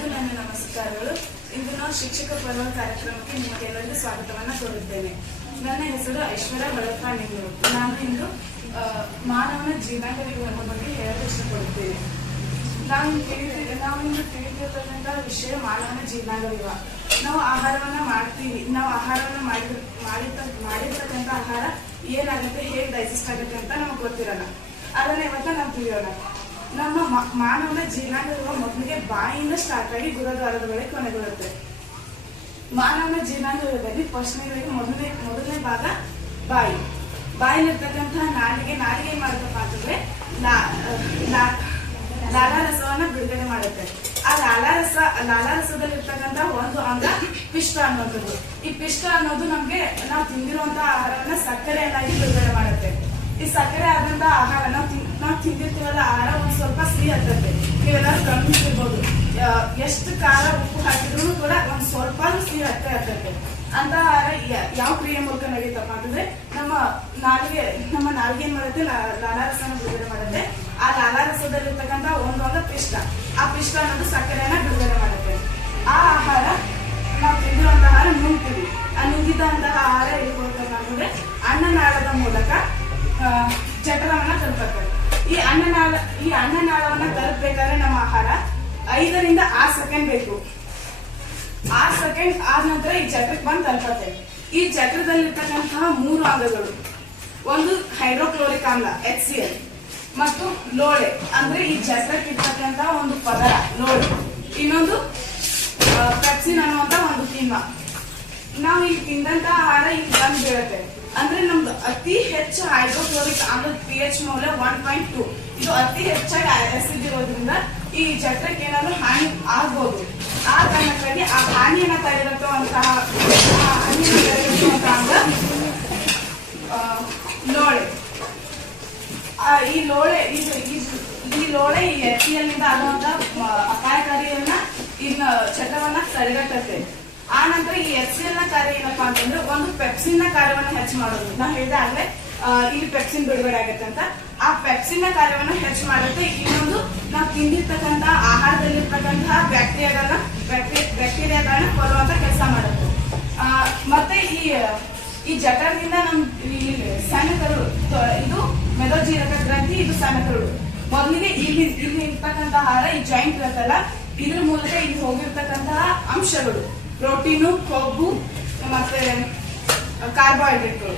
ಎಲ್ಲರಿಗೂ ನನ್ನ ನಮಸ್ಕಾರಗಳು. ಇಂದು ನಾವು ಶಿಕ್ಷಕ ಪರ್ವ ಕಾರ್ಯಕ್ರಮಕ್ಕೆ ನಿಮಗೆಲ್ಲರಿಗೂ ಸ್ವಾಗತವನ್ನ ಕೋರುತ್ತೇನೆ. ನನ್ನ ಹೆಸರು ಐಶ್ವರ್ಯ ಬಳಪ ನಿಂಗೂರು ನಾನು ಇಂದು ಮಾನವನ ಜೀವನಗಳ ಬಗ್ಗೆ ಹೇಳಲು ಇಷ್ಟಪಡುತ್ತೇನೆ. ನಾವು ತಿಳಿದ, ನಾವು ಇಂದು ತಿಳಿದಿರತಕ್ಕಂಥ ವಿಷಯ ಮಾನವನ ಜೀವನಗಳಿವ ನಾವು ಆಹಾರವನ್ನ ಮಾಡ್ತೀವಿ. ನಾವು ಆಹಾರವನ್ನ ಮಾಡಿದ ಮಾಡಿದ, ಮಾಡಿರ್ತಕ್ಕಂಥ ಆಹಾರ ಏನಾಗುತ್ತೆ, ಹೇಗೆ ಡೈಜೆಸ್ಟ್ ಆಗುತ್ತೆ ಅಂತ ನಮಗೆ ಗೊತ್ತಿರಲ್ಲ. ಅದನ್ನ ಇವತ್ತ ನಾವು ತಿಳಿಯೋಣ. ನಮ್ಮ ಮಾನವನ ಜೀವನ ಮೊದಲಿಗೆ ಬಾಯಿಂದ ಸ್ಟಾರ್ಟ್ ಆಗಿ ಗುರುದ್ವಾರದ ಬಳಿ ಕೊನೆಗೊಳ್ಳುತ್ತೆ. ಮಾನವನ ಜೀವನದಲ್ಲಿ ಪ್ರಶ್ನೆಗಳಿಗೆ ಮೊದಲನೇ ಮೊದಲನೇ ಭಾಗ ಬಾಯಿ. ಬಾಯಿಲಿರ್ತಕ್ಕಂತಹ ನಾಲಿಗೆ ನಾಲಿಗೆ ಏನ್ ಮಾಡುತ್ತಪ್ಪ ಅಂತಂದ್ರೆ ಲಾಲಾರಸವನ್ನ ಬಿಡುಗಡೆ ಮಾಡುತ್ತೆ. ಆ ಲಾಲಾರಸ ಲಾಲಾರಸದಲ್ಲಿರ್ತಕ್ಕಂಥ ಒಂದು ಅಂಗ ಪಿಷ್ಟ ಅನ್ನೋದು ಈ ಪಿಷ್ಟ ಅನ್ನೋದು ನಮ್ಗೆ ನಾವು ತಿಂದಿರುವಂತಹ ಆಹಾರವನ್ನ ಸಕ್ಕರೆಯನ್ನಾಗಿ ಬಿಡುಗಡೆ ಮಾಡುತ್ತೆ. ಈ ಸಕ್ಕರೆ ಆದಂತ ಆಹಾರ, ನಾವು ತಿನ್- ನಾವು ತಿಂದಿರ್ತೀವಲ್ಲ, ಆಹಾರ ಒಂದು ಸ್ವಲ್ಪ ಸಿಹಿ ಹತ್ತತ್ತೆ ನೀವೆಲ್ಲರೂ ಗಮನಿಸಿರ್ಬೋದು ಎಷ್ಟು ಖಾರ ಉಪ್ಪು ಹಾಕಿದ್ರು ಕೂಡ ಒಂದು ಸ್ವಲ್ಪ ಸಿಹಿ ಹತ್ತ ಹತ್ತತ್ತೆ ಅಂತ ಆಹಾರ ಯಾವ ಕ್ರಿಯೆ ಮೂಲಕ ನಡೀತಪ್ಪ ಅಂತಂದ್ರೆ, ನಮ್ಮ ನಾಲಿಗೆ ನಮ್ಮ ನಾಲಿಗೆ ಏನ್ ಮಾಡುತ್ತೆ? ಲಾಲಾರಸನ ಬಿಡುಗಡೆ ಮಾಡುತ್ತೆ. ಆ ಲಾಲಾರಸದಲ್ಲಿರ್ತಕ್ಕಂಥ ಒಂದೊಂದು ಒಂದು ಪಿಷ್ಟ. ಆ ಪಿಷ್ಟ ಅನ್ನೋದು ಸಕ್ಕರೆಯನ್ನ ಬಿಡುಗಡೆ ಮಾಡುತ್ತೆ. ಆ ಆಹಾರ ನಾವು ತಿಂದಿರುವಂತಹ ಆಹಾರ ನುಂಗ್ತೀವಿ. ಆ ನುಂಗಿದಂತಹ ಆಹಾರ ಅಂತಂದ್ರೆ ಅನ್ನನಾಳದ ಮೂಲಕ ಜಠರವನ್ನ ತಲುಪಬೇಕು ಈ ಅನ್ನನಾಳ, ಈ ಅನ್ನನಾಳವನ್ನ ತಲುಪಬೇಕಾದ್ರೆ ನಮ್ಮ ಆಹಾರ ಐದರಿಂದ ಆರು ಸೆಕೆಂಡ್ ಬೇಕು. ಆರು ಸೆಕೆಂಡ್ ಆದ ನಂತರ ಈ ಜಠರಕ್ಕೆ ಬಂದು ತಲುಪತ್ತೆ. ಈ ಜಠರದಲ್ಲಿರ್ತಕ್ಕಂತಹ ಮೂರು ಅಂಗಗಳು, ಒಂದು ಹೈಡ್ರೋಕ್ಲೋರಿಕ್ ಆಮ್ಲ ಎಚ್ ಸಿ ಎಲ್ ಮತ್ತು ಲೋಳೆ. ಅಂದ್ರೆ ಈ ಜಠರಕ್ಕೆ ಇರ್ತಕ್ಕಂತಹ ಒಂದು ಪದರ, ಲೋಳೆ. ಇನ್ನೊಂದು ಪೆಪ್ಸಿನ್ ಅನ್ನುವಂತ ಒಂದು ಕಿಮ್ಮ ನಾವು ಈಗ ತಿಂದಂತಹ ಆಹಾರ ಈಗ ಬಂದ್ ಬೀಳುತ್ತೆ ಅಂದ್ರೆ ನಮ್ದು ಅತಿ ಹೆಚ್ಚು ಹೈಡ್ರೋಕ್ಲೋರಿಕ್ ಆಮ್ಲದ ಪಿ ಎಚ್ ಮೌಲ್ಯ ಒನ್ ಪಾಯಿಂಟ್ ಟು ಇದು ಅತಿ ಹೆಚ್ಚಾಗಿ ಆಸಿಡ್ ಇರೋದ್ರಿಂದ ಈ ಜಠರಕ್ಕೆ ಏನಾದ್ರು ಹಾನಿ ಆಗ್ಬೋದು. ಆ ಕಾರಣಕ್ಕಾಗಿ ಆ ಹಾನಿಯನ್ನ ತಡೆಗಟ್ಟುವಂತಹ ಹಾನಿಯನ್ನ ತಡೆಗಟ್ಟುವಂತಹ ಲೋಳೆ. ಈ ಲೋಳೆ ಇದು ಈ ಲೋಳೆ ಈ ಎಚ್ಚಿಯಲ್ಲಿಂದ ಆಗುವಂತ ಮ- ಅಪಾಯಕಾರಿಯನ್ನ ಇನ್ನು ಚಟವನ್ನ ತಡೆಗಟ್ಟುತ್ತೆ. ಆ ನಂತರ ಈ ಸಿ ಎಲ್ನ ಕಾರ್ಯ ಏನಪ್ಪಾ ಅಂತಂದ್ರೆ ಒಂದು ಪೆಪ್ಸಿನ್ನ ಕಾರ್ಯವನ್ನ ಹೆಚ್ಚು ಮಾಡೋದು ನಾ ಹೇಳಿದೆ. ಆ, ಇಲ್ಲಿ ಪೆಪ್ಸಿನ್ ಬಿಡುಗಡೆ ಆಗತ್ತೆ ಅಂತ. ಆ ಪೆಪ್ಸಿನ್ನ ಕಾರ್ಯವನ್ನ ಹೆಚ್ಚು ಮಾಡುತ್ತೆ. ಇನ್ನೊಂದು ನಾವು ತಿಂದಿರ್ತಕ್ಕಂತ ಆಹಾರದಲ್ಲಿರ್ತಕ್ಕಂತಹ ಬ್ಯಾಕ್ಟೀರಿಯಾಗಳನ್ನ ಬ್ಯಾಕ್ಟೀರಿಯಾಗಳನ್ನ ಕೊಲ್ಲುವಂತ ಕೆಲಸ ಮಾಡುತ್ತೆ. ಮತ್ತೆ ಈ ಈ ಜಠರದಿಂದ ನಮ್ ಸಣ್ಣ ಕರುಳು ಇದು ಮೆದೋಜೀರಕ ಗ್ರಂಥಿ ಇದು ಸಣ್ಣ ಕರುಳು ಮೊದಲಿಗೆ ಇಲ್ಲಿ ಇಲ್ಲಿ ಆಹಾರ ಈ ಜಾಯಿಂಟ್ ಇರುತ್ತಲ್ಲ ಇದ್ರ ಮೂಲಕ ಇಲ್ಲಿ ಹೋಗಿರ್ತಕ್ಕಂತಹ ಅಂಶಗಳು. ಪ್ರೋಟೀನು, ಕೊಬ್ಬು, ಮತ್ತೆ ಕಾರ್ಬೋಹೈಡ್ರೇಟ್ಗಳು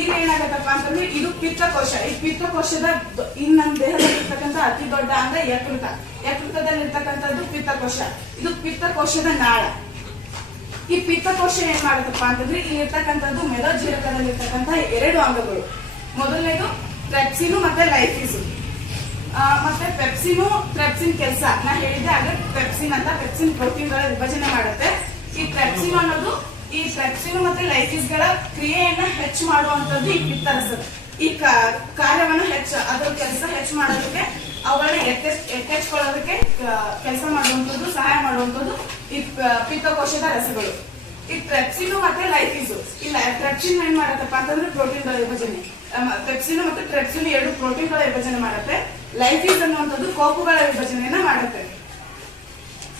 ಈಗ ಏನಾಗತ್ತಪ್ಪ ಅಂತಂದ್ರೆ ಇದು ಪಿತ್ತಕೋಶ. ಈ ಪಿತ್ತಕೋಶದ ಇನ್ನು ಇನ್ ನಮ್ಮ ದೇಹದಲ್ಲಿ ಇರ್ತಕ್ಕಂಥ ಅತಿ ದೊಡ್ಡ ಅಂದ್ರೆ ಯಕೃತ. ಯಕೃತದಲ್ಲಿ ಇರ್ತಕ್ಕಂಥದ್ದು ಪಿತ್ತಕೋಶ. ಇದು ಪಿತ್ತಕೋಶದ ನಾಳ. ಈ ಪಿತ್ತಕೋಶ ಏನ್ ಮಾಡುತ್ತಪ್ಪ ಅಂತಂದ್ರೆ ಇಲ್ಲಿ ಇರ್ತಕ್ಕಂಥದ್ದು ಮೆದೋಜೀರಕದಲ್ಲಿ ಎರಡು ಅಂಗಗಳು. ಮೊದಲನೇದು ಟ್ರೆಪ್ಸಿನು ಮತ್ತೆ ಲೈಫಿಸು. ಮತ್ತೆ ಪೆಪ್ಸಿನು ಟ್ರೆಪ್ಸಿನ್ ಕೆಲಸ. ನಾ ಹೇಳಿದ್ದೆ ಆಗ ಪೆಪ್ಸಿನ್ ಅಂತ ಪೆಪ್ಸಿನ್ ಪ್ರೋಟೀನ್ಗಳ ವಿಭಜನೆ ಮಾಡುತ್ತೆ. ಈ ಟ್ರೆಪ್ಸಿನ್ ಅನ್ನೋದು, ಈ ಟ್ರೆಪ್ಸಿನ್ ಮತ್ತೆ ಲೈಫಿಸ್ಗಳ ಕ್ರಿಯೆಯನ್ನ ಹೆಚ್ಚು ಮಾಡುವಂತದ್ದು ಈ ಪಿತ್ತರಸ ಈ ಕಾರ್ಯವನ್ನ ಹೆಚ್ಚು, ಅದರ ಕೆಲಸ ಹೆಚ್ಚು ಮಾಡೋದಕ್ಕೆ, ಅವುಗಳನ್ನ ಎತ್ತೆಚ್, ಎತ್ತೆಚ್ಕೊಳ್ಳೋದಕ್ಕೆ ಕೆಲಸ ಮಾಡುವಂತದ್ದು ಸಹಾಯ ಮಾಡುವಂತದ್ದು ಈ ಪಿತ್ತಕೋಶದ ರಸಗಳು. ಈ ಟ್ರೆಪ್ಸಿನು ಮತ್ತೆ ಲೈಫಿಸ್ ಈ ಟ್ರೆಪ್ಸಿನ್ ಏನ್ ಮಾಡತ್ತಪ್ಪ ಅಂತಂದ್ರೆ ಪ್ರೋಟೀನ್ಗಳ ವಿಭಜನೆ. ಟ್ರೆಪ್ಸಿನ್ ಮತ್ತೆ ಟ್ರೆಪ್ಸಿನ್ ಎರಡು ಪ್ರೋಟೀನ್ಗಳ ವಿಭಜನೆ ಮಾಡುತ್ತೆ. ಲೈಫೀಸ್ ಅನ್ನುವಂಥದ್ದು ಕೋಪುಗಳ ವಿಭಜನೆಯನ್ನ ಮಾಡುತ್ತೆ.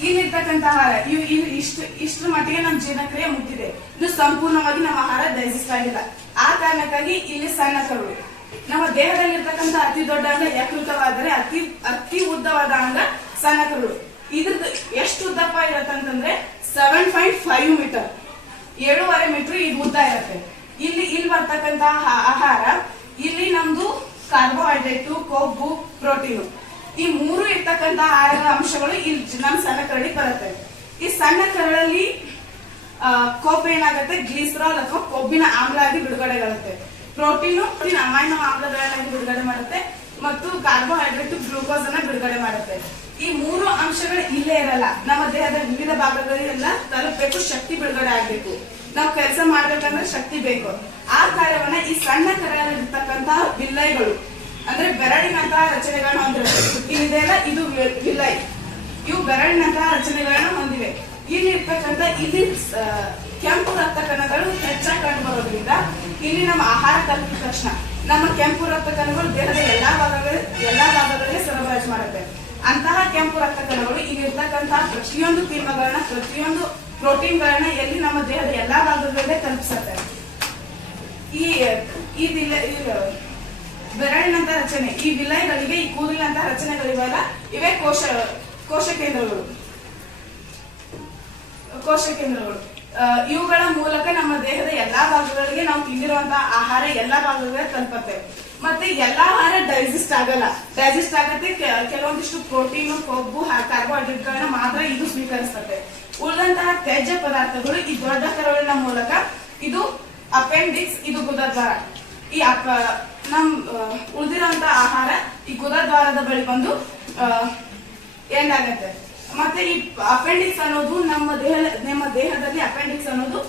ಇಲ್ಲಿರ್ತಕ್ಕಂಥ ಆಹಾರ ಇವು ಇವು ಇಷ್ಟು ಇಷ್ಟರ ಮಟ್ಟಿಗೆ ನಮ್ಮ ಜೀರ್ಣಕ್ರಿಯೆ ಮುಟ್ಟಿದೆ. ಇದು ಸಂಪೂರ್ಣವಾಗಿ ನಮ್ಮ ಆಹಾರ ಡೈಜೆಸ್ಟ್ ಆಗಿಲ್ಲ. ಆ ಕಾರಣಕ್ಕಾಗಿ ಇಲ್ಲಿ ಸಣ್ಣ ಕರುಳು. ನಮ್ಮ ದೇಹದಲ್ಲಿರ್ತಕ್ಕಂಥ ಅತಿ ದೊಡ್ಡ ಅಂಗ ಯಕೃತವಾದರೆ ಅತಿ ಅತಿ ಉದ್ದವಾದ ಅಂಗ ಸಣ್ಣ ಕರುಳು. ಇದ್ರದ್ದು ಎಷ್ಟು ಉದ್ದಪ್ಪ ಇರತ್ತಂತಂದ್ರೆ ಸೆವೆನ್ ಪಾಯಿಂಟ್ ಫೈವ್ ಮೀಟರ್ ಏಳೂವರೆ ಮೀಟರ್ ಇದು ಉದ್ದ ಇರುತ್ತೆ. ಇಲ್ಲಿ ಇಲ್ಲಿ ಬರ್ತಕ್ಕಂತಹ ಆಹಾರ, ಇಲ್ಲಿ ನಮ್ದು ಕಾರ್ಬೋಹೈಡ್ರೇಟು ಕೊಬ್ಬು ಪ್ರೋಟೀನು ಇರ್ತಕ್ಕಂತ ಆಹಾರ ಅಂಶಗಳು ಇಲ್ಲಿ ನಮ್ಮ ಸಣ್ಣ ಕರಳಿಗೆ ಬರುತ್ತೆ. ಈ ಸಣ್ಣ ಕರಳಲ್ಲಿ ಕೊಬ್ಬು ಏನಾಗುತ್ತೆ? ಗ್ಲಿಸ್ರಾಲ್ ಅಥವಾ ಕೊಬ್ಬಿನ ಆಮ್ಲ ಆಗಿ ಬಿಡುಗಡೆಗೊಳ್ಳುತ್ತೆ. ಪ್ರೋಟೀನು ಅಮೈನೋ ಆಮ್ಲಗಳನ್ನಾಗಿ ಬಿಡುಗಡೆ ಮಾಡುತ್ತೆ ಮತ್ತು ಕಾರ್ಬೋಹೈಡ್ರೇಟ್ ಗ್ಲೂಕೋಸ್ ಅನ್ನ ಬಿಡುಗಡೆ ಮಾಡುತ್ತೆ. ಈ ಮೂರು ಅಂಶಗಳು ಇಲ್ಲೇ ಇರಲ್ಲ. ನಮ್ಮ ದೇಹದ ವಿವಿಧ ಭಾಗಗಳೆಲ್ಲ ತಲುಪಬೇಕು, ಶಕ್ತಿ ಬಿಡುಗಡೆ ಆಗ್ಬೇಕು. ನಾವು ಕೆಲಸ ಮಾಡ್ಬೇಕಂದ್ರೆ ಶಕ್ತಿ ಬೇಕು. ಆ ಕಾರ್ಯವನ್ನ ಈ ಸಣ್ಣ ಕರೆಯಲ್ಲಿರ್ತಕ್ಕಂತಹ ವಿಲ್ಲೈಗಳು ಅಂದ್ರೆ ಬೆರಳಿನಂತಹ ರಚನೆಗಳನ್ನ ಹೊಂದಿರುತ್ತೆ ಇದು ವಿಲೈ. ಇವು ಬೆರಳಿನಂತಹ ರಚನೆಗಳನ್ನ ಹೊಂದಿವೆ. ಇಲ್ಲಿ ಇರ್ತಕ್ಕಂಥ ಇಲ್ಲಿ ಕೆಂಪು ರಕ್ತ ಕಣಗಳು ಹೆಚ್ಚಾಗಿ ಕಂಡು ಬರೋದ್ರಿಂದ ಇಲ್ಲಿ ನಮ್ಮ ಆಹಾರ ತಲುಪಿದ ತಕ್ಷಣ ನಮ್ಮ ಕೆಂಪು ರಕ್ತ ಕಣಗಳು ದೇಹದ ಎಲ್ಲಾ ಭಾಗಗಳು ಎಲ್ಲಾ ಭಾಗಗಳಿಗೆ ಸರಬರಾಜು ಮಾಡುತ್ತೆ. ಅಂತಹ ಕೆಂಪು ರಕ್ತ ಕಣಗಳು ಇಲ್ಲಿರ್ತಕ್ಕಂತಹ ಪ್ರತಿಯೊಂದು ಕಿಣ್ವಗಳನ್ನ ಪ್ರತಿಯೊಂದು ಪ್ರೋಟೀನ್ಗಳನ್ನ ಎಲ್ಲಿ ನಮ್ಮ ದೇಹದ ಎಲ್ಲಾ ಭಾಗಗಳಿಗೆ ತಲುಪಿಸುತ್ತೆ. ಈ ಈ ಬೆರಳಿನಂತ ರಚನೆ. ಈ ವಿಲಯಗಳಿಗೆ, ಈ ಕೂದಲಿನಂತ ರಚನೆಗಳಿವೆಲ್ಲ ಇವೇ ಕೋಶ ಕೋಶ ಕೇಂದ್ರಗಳು. ಕೋಶ ಕೇಂದ್ರಗಳು. ಇವುಗಳ ಮೂಲಕ ನಮ್ಮ ದೇಹದ ಎಲ್ಲಾ ಭಾಗಗಳಿಗೆ ನಾವು ತಿಂದಿರುವಂತಹ ಆಹಾರ ಎಲ್ಲಾ ಭಾಗಗಳಿಗೆ ತಲುಪತ್ತೆ. ಮತ್ತೆ ಎಲ್ಲಾ ಆಹಾರ ಡೈಜೆಸ್ಟ್ ಆಗಲ್ಲ. ಡೈಜೆಸ್ಟ್ ಆಗತ್ತೆ ಕೆಲವೊಂದಿಷ್ಟು ಪ್ರೋಟೀನ್ ಕೊಬ್ಬು ಕಾರ್ಬೋಹೈಡ್ರೇಟ್ ಗಳನ್ನ ಮಾತ್ರ ಇದು ಸ್ವೀಕರಿಸ್ತದೆ ಉಳಿದಂತಹ ತ್ಯಾಜ್ಯ ಪದಾರ್ಥಗಳು ಈ ದೊಡ್ಡ ಕರುಳಿನ ಮೂಲಕ ಇದು ಅಪೆಂಡಿಕ್ಸ್ ಇದು ಗುದದ್ವಾರ. ಈ ನಮ್ ಉಳಿದಿರುವಂತ ಆಹಾರ ಈ ಗುದದ್ವಾರದ ಬಳಿ ಬಂದು ಎಂಡ್ ಮತ್ತೆ ಈ ಅಪೆಂಡಿಕ್ಸ್ ಅನ್ನೋದು ನಮ್ಮ ದೇಹ, ನಮ್ಮ ದೇಹದಲ್ಲಿ ಅಪೆಂಡಿಕ್ಸ್ ಅನ್ನೋದು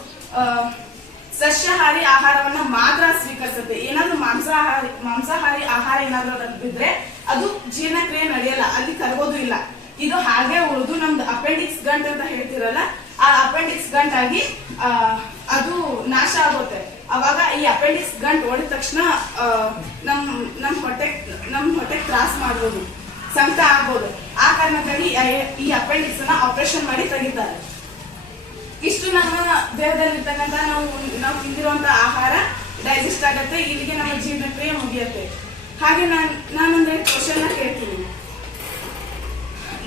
ಸಸ್ಯಾಹಾರಿ ಆಹಾರವನ್ನ ಮಾತ್ರ ಸ್ವೀಕರಿಸುತ್ತೆ. ಏನಾದ್ರೂ ಮಾಂಸಾಹಾರಿ ಮಾಂಸಾಹಾರಿ ಆಹಾರ ಏನಾದ್ರೂ ಬಿದ್ರೆ ಅದು ಜೀರ್ಣಕ್ರಿಯೆ ನಡೆಯಲ್ಲ, ಅಲ್ಲಿ ಕರಗೋದು ಇಲ್ಲ. ಇದು ಹಾಗೆ ಉಳಿದು ನಮ್ದು ಅಪೆಂಡಿಕ್ಸ್ ಗಂಟ್ ಅಂತ ಹೇಳ್ತಿರಲ್ಲ, ಆ ಅಪೆಂಡಿಕ್ಸ್ ಗಂಟ್ ಆಗಿ ಅದು ನಾಶ ಆಗುತ್ತೆ. ಅವಾಗ ಈ ಅಪೆಂಡಿಕ್ಸ್ ಗಂಟ್ ಹೊಡೆದ ತಕ್ಷಣ ನಮ್ ನಮ್ ಹೊಟ್ಟೆ ನಮ್ ಹೊಟ್ಟೆ ತ್ರಾಸ್ ಮಾಡ್ಬೋದು ಸಂತ ಆಗ್ಬೋದು. ಆ ಕಾರಣಕ್ಕಾಗಿ ಈ ಅಪೆಂಡಿಕ್ಸ್ ಅನ್ನ ಆಪರೇಷನ್ ಮಾಡಿ ತೆಗಿತಾರೆ. ಇಷ್ಟು ನಮ್ಮ ದೇಹದಲ್ಲಿರ್ತಕ್ಕಂಥ ನಾವು ನಾವು ತಿಂದಿರುವಂತ ಆಹಾರ ಡೈಜೆಸ್ಟ್ ಆಗತ್ತೆ, ಇಲ್ಲಿಗೆ ನಮ್ಮ ಜೀವನಕ್ರಿಯೆ ಮುಗಿಯತ್ತೆ. ಹಾಗೆ ನಾನು, ನಾನೊಂದು ಕ್ವಶನ್ ಕೇಳ್ತೀನಿ.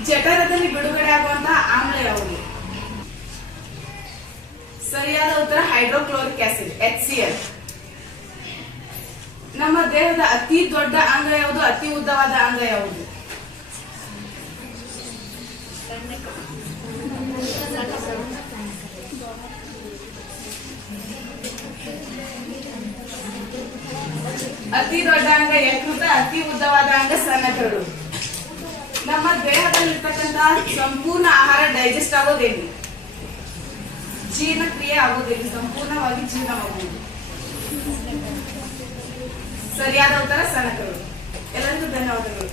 ಜಠರದಲ್ಲಿ ಬಿಡುಗಡೆ ಆಗುವಂತಹ ಆಮ್ಲ ಯಾವುದು? ಸರಿಯಾದ ಉತ್ತರ hydrochloric acid H C L ನಮ್ಮ ದೇಹದ ಅತಿ ದೊಡ್ಡ ಅಂಗ ಯಾವುದು? ಅತಿ ಉದ್ದವಾದ ಅಂಗ ಯಾವುದು? ಅತಿ ದೊಡ್ಡ ಅಂಗ ಯಕೃತ, ಅತಿ ಉದ್ದವಾದ ಅಂಗ ಸಣ್ಣ ನಮ್ಮ ದೇಹದಲ್ಲಿರ್ತಕ್ಕಂತಹ ಸಂಪೂರ್ಣ ಆಹಾರ ಡೈಜೆಸ್ಟ್ ಆಗೋದೇನು? ಜೀರ್ಣಕ್ರಿಯೆ ಆಗೋದಿಲ್ಲ ಸಂಪೂರ್ಣವಾಗಿ ಜೀರ್ಣವಾಗುವುದು. ಸರಿಯಾದ ಉತ್ತರ ಸಣ್ಣ ಕರಳು. ಎಲ್ಲರಿಗೂ ಧನ್ಯವಾದಗಳು.